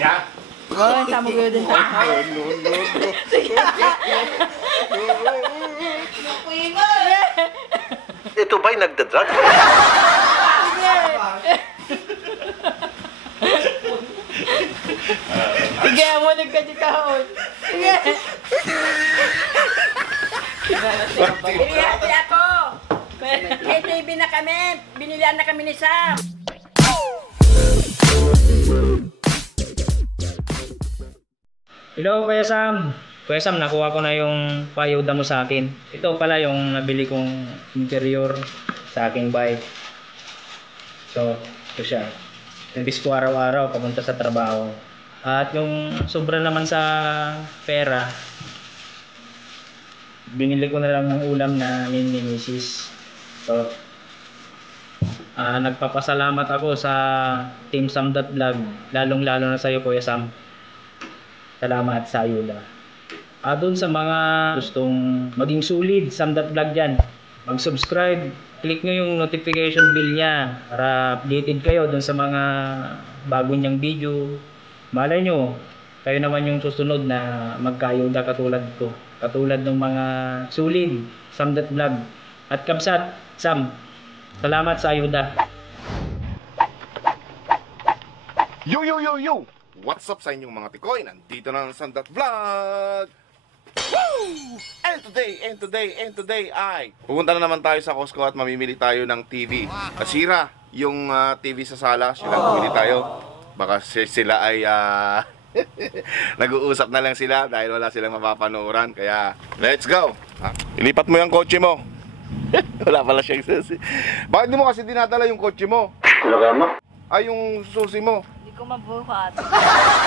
Ya. Oh, sama ko din sa Ito ba'y nagdadrag? Sige, amunig ka di kahon. Sige. Pinihati ako. May TV na kami. Binilihan na kami ni Sam. Hello, Kuya Sam. Kuya Sam, nakuha ko na yung payuda mo sa akin. Ito pala yung nabili kong interior sa aking bike. So, ito siya. Nabis ko araw-araw papunta sa trabaho. At yung sobra naman sa pera, binili ko na lang ng ulam na ni Mrs. So, nagpapasalamat ako sa Team Sam.Vlog, lalong-lalo na sa iyo, Kuya Sam. Salamat sa ayuda. Doon sa mga gustong maging solid, Sam.Vlog dyan, mag-subscribe, click nyo yung notification bell niya para updated kayo doon sa mga bago niyang video. Malay nyo, kayo naman yung susunod na magkayuda katulad ko. Katulad ng mga solid, Sam.Vlog. At Kabsat, Sam, salamat sa ayuda. Yo, yo, yo, yo! What's up sa inyong mga tikoy? Nandito na ang Sam.Vlog! Woo! And today ay pupunta na naman tayo sa Costco at mamimili tayo ng TV. Nasira yung TV sa sala, sila bumili tayo. Baka sila ay nag-uusap na lang sila dahil wala silang mapapanooran. Kaya let's go! Ilipat mo yung kotse mo. Wala pala siyang susi. Bakit di mo kasi dinadala yung kotse mo? Ay, yung susi mo. Hindi ko mabuhat.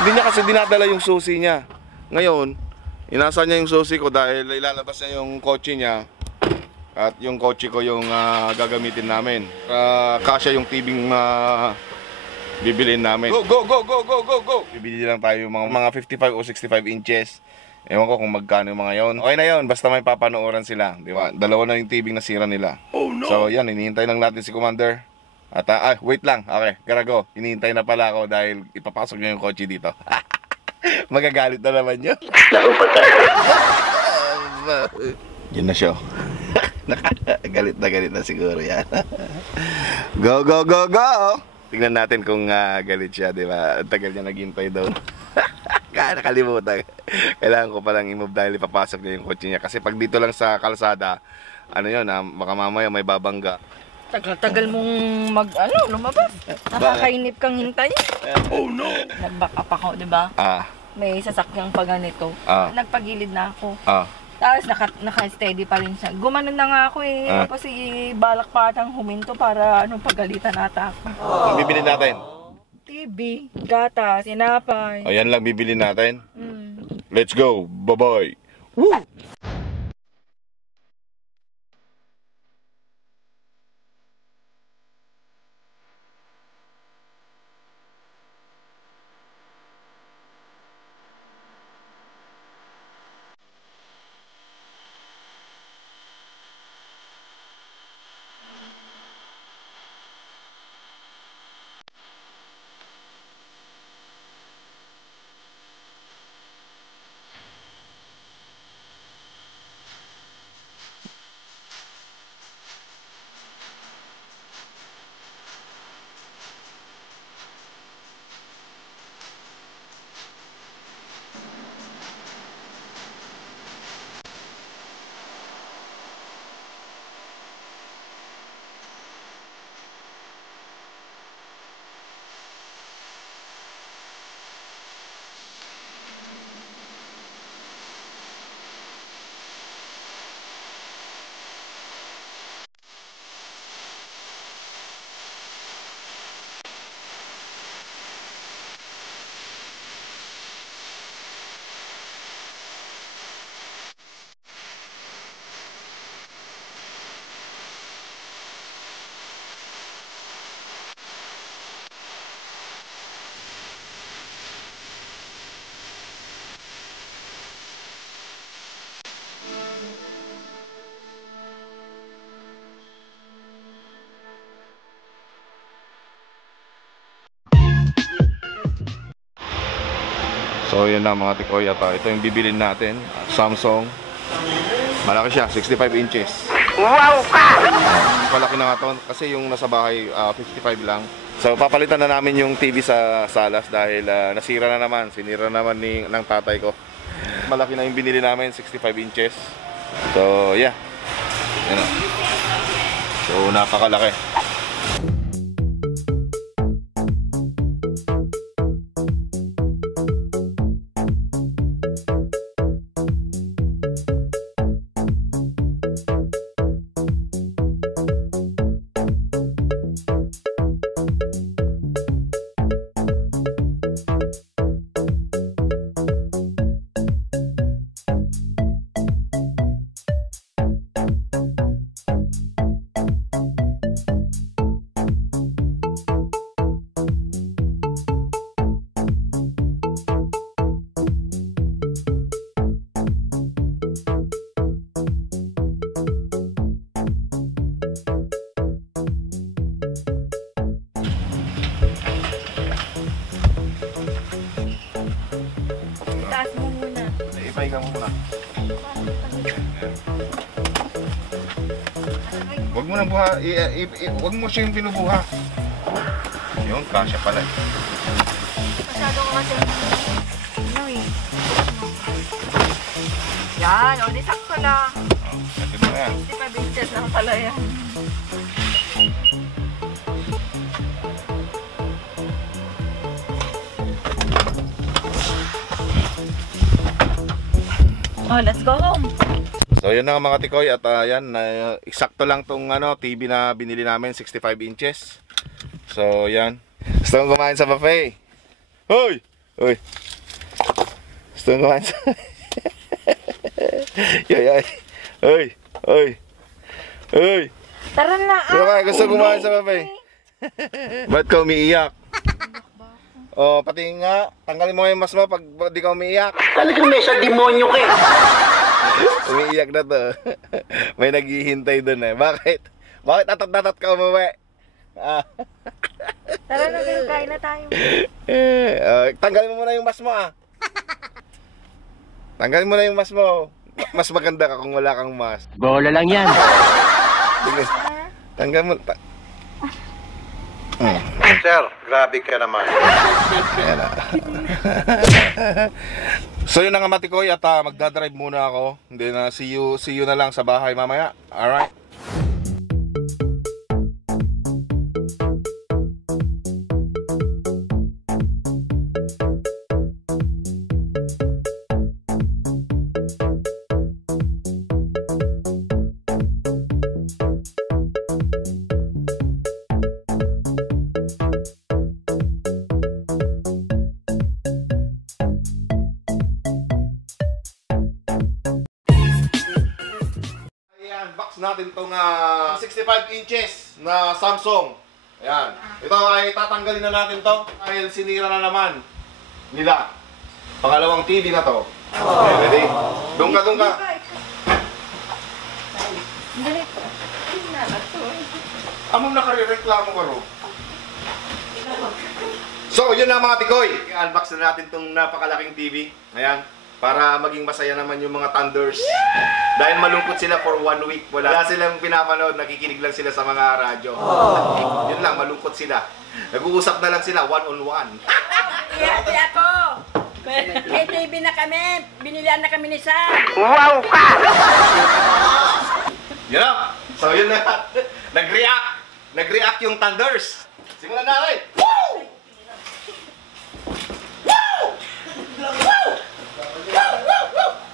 Hindi niya kasi dinadala yung susi niya. Ngayon, inasa niya yung susi ko dahil ilalabas niya yung kotse niya. At yung kotse ko yung gagamitin namin. Kasya yung tibing bibilin namin. Go, go, go, go, go, go, go! Bibili lang tayo yung mga 55 o 65 inches. Ewan ko kung magkano yung mga yon. Okay na yon, basta may papanooran sila. Di ba? Dalawa na yung tibing nasira nila. Oh no! So yan, hinihintay lang natin si Commander. At wait lang, okay, Karago, hinihintay na pala ako dahil ipapasok niya yung kotse dito. Magagalit na naman yun. Yun na siya. Galit na siguro yan. Go, go, go, go! Tingnan natin kung galit siya, di ba? Tagal niya naghintay doon. Nakalimutan. Kailangan ko palang i-move dahil ipapasok niya yung kotse niya. Kasi pag dito lang sa kalsada, ano yun, baka mamaya may babangga. Tagal-tagal mong lumabas. Nakakainip kang hintay. Oh no! Nag-back up ako, di ba? May sasakyang pa ganito. Nagpagilid na ako. Tapos naka-steady pa rin siya. Gumanon na nga ako eh. Tapos balak pa atang huminto para pagalitan ata ako. Ang bibili natin? TV, gatas, sinapay. Ayan lang bibili natin. Let's go! Bye-bye! Woo! So yun lang mga tikoy, at ito yung bibilin natin, Samsung. Malaki siya, 65 inches. Wow ka! Malaki na nga to, kasi yung nasa bahay 55 lang. So papalitan na namin yung TV sa salas dahil nasira na naman, sinira naman ng tatay ko. Malaki na yung binili namin, 65 inches. So yeah, yun. So napakalaki. Ipay ka muna. Huwag mo nang buha, huwag mo siyang binubuha. Yun, kasya pala. Masyado ko kasi ano eh. Yan, o di sakto lang. Kasi mo yan. 55 inches lang pala yan. Oh, let's go home. So yun na nga mga tikoy, at yan, eksakto lang tong TV na binili namin, 65 inches. So yan. Gusto mong kumain sa buffet? Hoy! Hoy! Gusto mong kumain sa Yoy, yoy! Hoy! Hoy! Hoy! Tara na! Gusto kumain sa buffet? Ba't ka umiiyak? Oh, pati nga, tanggalin mo yung mas mo pag di ka umiiyak. Talagang may sa demonyo ka. Umiiyak na to. May naghihintay dun eh. Bakit? Bakit atat-atat ka umuwi? Tara na, kain na tayo. Tanggalin mo muna yung mas mo Tanggalin mo na yung mas mo. Mas maganda ka kung wala kang mas. Bola lang yan. Tanggal mo. Sir, grabe ka naman. So yun na nga matikoy, at magdadrive muna ako. Then see you na lang sa bahay mamaya. Alright. Unbox natin tong 65 inches na Samsung. Ayan. Ito ay tatanggalin na natin to dahil sinira na naman nila. Pangalawang TV na to. Okay, ready? Doon ka, doon ka. Among nakarireklamo ka ro. So, yun na mga tikoy. I-unbox na natin tong napakalaking TV. Ayan. Para maging masaya naman yung mga Thunders. Dahil malungkot sila for 1 week. Wala silang pinapanood, nakikinig lang sila sa mga radyo. Yun lang, malungkot sila. Nag-uusap na lang sila, one-on-one. Iyati ako. May TV na kami. Binilihan na kami ni Sam. Wow ka! Yun na. So yun na. Nag-react yung Thunders. Simulan natin. Woo! Woo! Woo!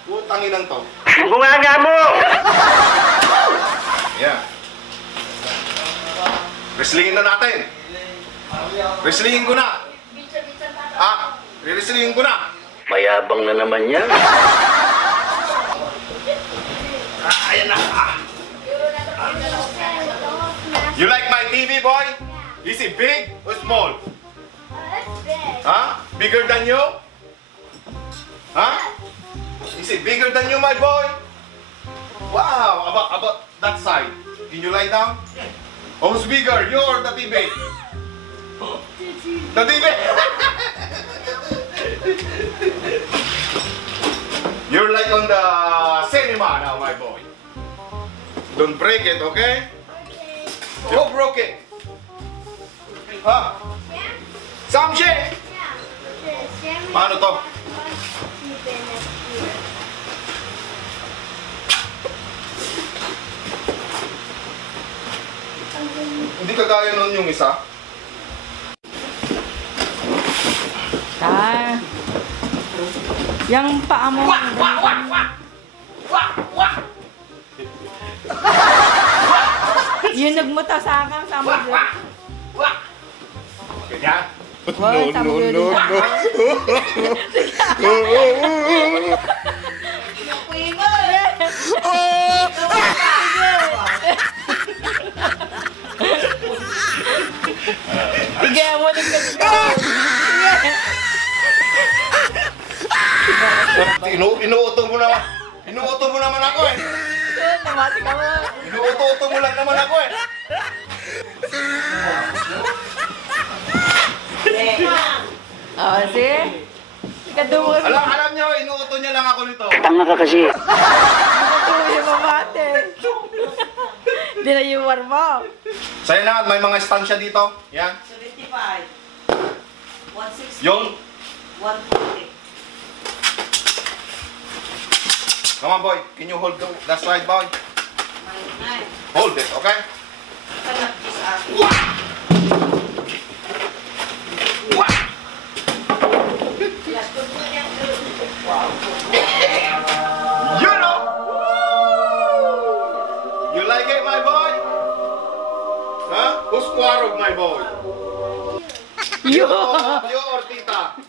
Putangin lang to. Bunga mo! Yeah. Wrestlingin na natin. Wrestlingin ko na. Wrestlingin ko na. Mayabang na naman yan. Ayan na. You like my TV, boy? Is it big or small? Huh? Bigger than you? Huh? Is it bigger than you, my boy? Wow, about that side. Can you lie down? Who's bigger, you or the TV? The TV? on the cinema now, my boy. Don't break it, okay? Who broke it? Ha? Samshi! Paano to? Hindi kagaya nun yung isa. Yang paa mo. Yung nagmuta sa akin, sama mo. Ganyan? No. Sige, mo lang kasi. Inuuto mo naman. Inuuto mo naman ako eh. Namati ka mo. Inuuto mo lang naman ako eh. Oh, sige. Ikadumo. Alam nyo, inuuto niya lang ako nito. Tanga ka kasi. Ikadumo yung mamate. Hindi na yung war mo. Sa'yo na, may mga estansya dito. Yan. 75. 160. Yung. 140. Come on, boy. Can you hold that side, boy? Hold it, okay? You know. You like it, my boy? Huh? Who's quarreled, my boy? You or Tita?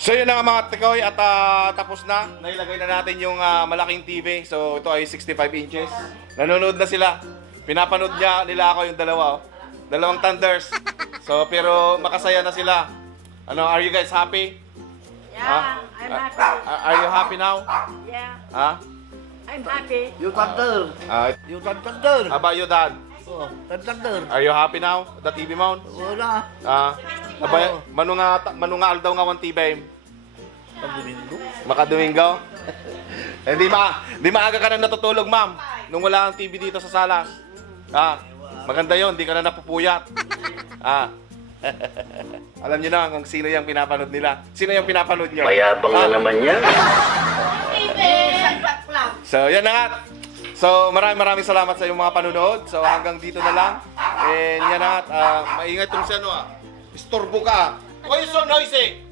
So yun na nga mga tikoy at tapos na. Nailagay na natin yung malaking TV. So ito ay 65 inches. Nanonood na sila. Pinapanood nila ako yung dalawa. Dalawang Thunders. So pero makasaya na sila. Ano, are you guys happy? Yeah, I'm happy. Are you happy now? Yeah, Ha? I'm happy. Yung thunder. Yung thunder. How about you, Dad? Oh, thunder. Are you happy now? The TV mount? Wala. Manungal daw nga one TV. Pag-domingo. Makadomingo? Hindi maaga ka na natutulog, ma'am. Nung wala ang TV dito sa salas. Maganda yon, di ka na napupuyat. Alam niyo na kung sino yung pinapanood nila. Sino yung pinapanood niyo? Mayabang na naman yan. So, yan na nga. So, maraming salamat sa iyong mga panunood. So, hanggang dito na lang. And yan na nga. Maingat yung si ano Istorbo ka. Why you so noisy?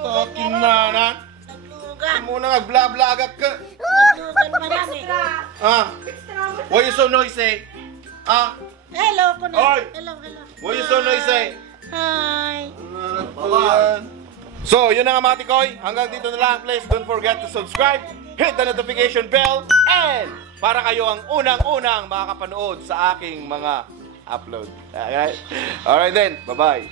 Tokin na na. Muna nga, bla-blagak ka. Why you so noisy? Hello, Kuno. Oy! Hello. Why you so noisy? Hi. So, yun na nga mga tikoy. Hanggang dito na lang. Please don't forget to subscribe, hit the notification bell, and para kayo ang unang-unang makakapanood sa aking mga upload. Alright then. Bye-bye.